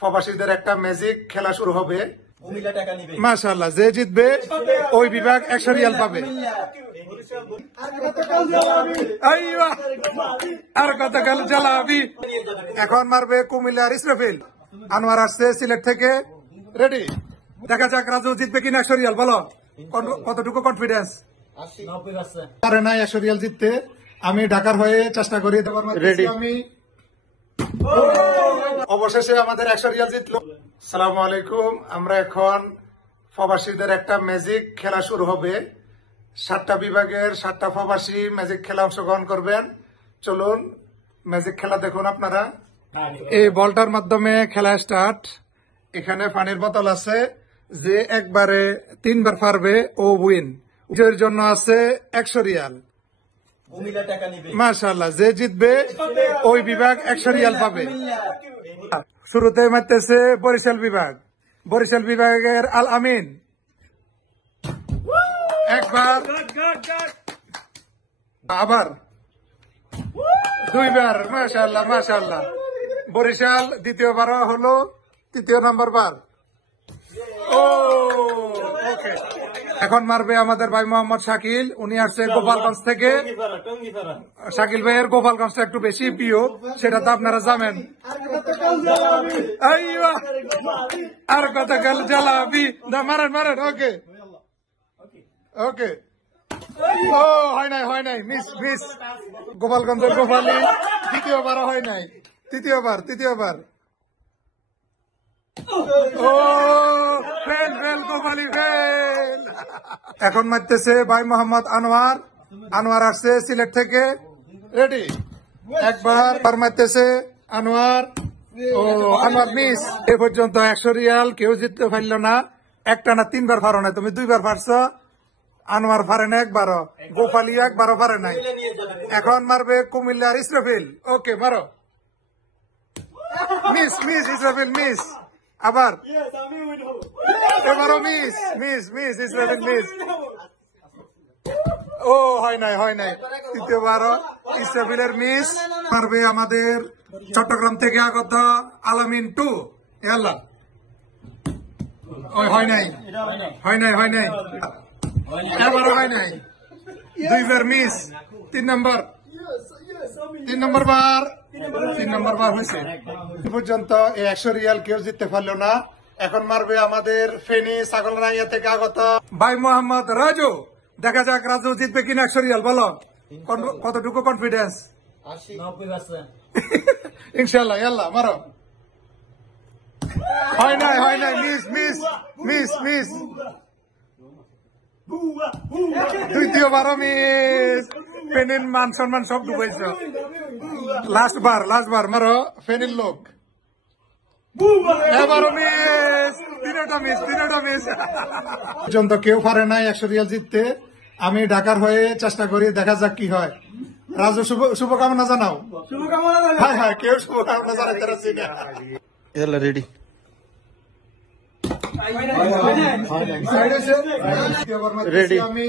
প্রবাসীদের একটা ম্যাজিক খেলা শুরু হবে। মাশাআল্লাহ, যে জিতবে ওই বিভাগ 100 রিয়াল পাবে। আর গতকাল জালাবি। এখন মারবে কুমিল্লার ইসরাফিল। আনোয়ার আসছে সিলেট থেকে। রেডি? দেখা যাক রাজু জিতবে কিনা 100 রিয়াল। বলো কতটুকু কনফিডেন্স? পারে না 100 রিয়াল জিততে। আমি ঢাকার হয়ে চেষ্টা করি। রেডি? আমি অবশেষে আমাদের 100 রিয়াল জিতলো। আসসালামু আলাইকুম। আমরা এখন প্রবাসীদের একটা ম্যাজিক খেলা শুরু হবে। 7টা বিভাগের 7টা প্রবাসী ম্যাজিক খেলা অংশগ্রহণ করবেন। চলুন ম্যাজিক খেলা দেখুন আপনারা। এই বলটার মাধ্যমে খেলা স্টার্ট। এখানে পানির বোতল আছে। যে একবারে 3বার পারবে ও উইন। এর জন্য আছে 100 রিয়াল। মাশাআল্লাহ, যে জিতবে ওই বিভাগ 100 রিয়াল পাবে। শুরুতে মারতেছে বরিশাল বিভাগ। বরিশাল বিভাগের আল আমিন একবার, আবার 2বার। মাশাআল্লাহ মাশাআল্লাহ। বরিশাল দ্বিতীয়বার হলো 3য় নাম্বার বার। ও ওকে। এখন মারবে আমাদের ভাই মোহাম্মদ শাকিল। উনি আসছে গোপালগঞ্জ থেকে। শাকিল ভাইয়ের গোপালগঞ্জ একটু বেশি প্রিয়, সেটা তো আপনারা জানেন। আর গতকাল জালাবি। মারেন মারেন। ওকে ওকে। ও হয় নাই মিস মিস। গোপালগঞ্জের গোপালি দ্বিতীয়বার হয় নাই, তৃতীয়বার। ও ফেল গোপালি ফেল। এখন মারতেছে ভাই মোহাম্মদ আনোয়ার। আনোয়ার আসছে সিলেট থেকে। রেডি? একবার মারতেছে আনোয়ার। ও আনোয়ার মিস। এ পর্যন্ত 100 রিয়াল কেউ জিততে পারল না। একটা না 3বার পারো না, তুমি 2বার পারছ। আনোয়ার পারে না একবারও। গোপালি একবারও পারে নাই। এখন মারবে কুমিল্লার ইসরাফিল। ওকে মারো। Miss Israfil miss. আবার এবারও মিস ইসরাফিল মিস। ও হয় নাই। তৃতীয়বারও ইসরাফিলের মিস। মারবে আমাদের চট্টগ্রাম থেকে আগত আলামিন 2। আল্লাহ, হয় নাই। এবারও হয় নাই। 2বার মিস। 3 নম্বর বার হয়েছে। এ পর্যন্ত 100 রিয়াল কেউ জিততে পারলো না। এখন মারবে আমাদের ফেনী ছাগলনাইয়া থেকে আগত ভাই মোহাম্মদ রাজু। দেখা যাক রাজু জিতবে কিনা 100 রিয়াল। বলো কতটুকু কনফিডেন্স? 90%। ইনশাল্লাহ। আল্লাহ মারো। হয় নাই। মিস। দ্বিতীয়বারও মিস। ফেনীর মান সম্মান সব ডুবাইছ। লাস্ট বার মারো ফেনীর লোক। এবারও মিস। তিনটা মিস। পর্যন্ত কেউ পারে নাই 100 রিয়াল জিততে। আমি ঢাকার হয়ে চেষ্টা করি, দেখা যাক কি হয়। রাজু শুভকামনা জানাও। হ্যাঁ কেউ শুভকামনা জানাতে পারছি না। রেডি? রেডি? আমি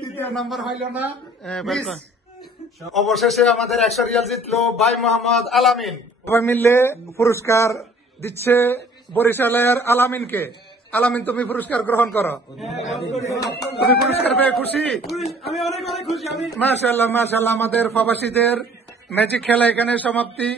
তৃতীয় নাম্বার হইল না। অবশেষে আমাদের 100 রিয়াল জিতলো ভাই মোহাম্মদ আলামিন। সবাই মিললে পুরস্কার দিচ্ছে বরিশালের আলামিনকে। আলামিন, তুমি পুরস্কার গ্রহণ করো। তুমি পুরস্কার পেয়ে খুশি? আমি অনেক খুশি। মাশাআল্লাহ। আমাদের প্রবাসীদের ম্যাজিক খেলা এখানে সমাপ্তি।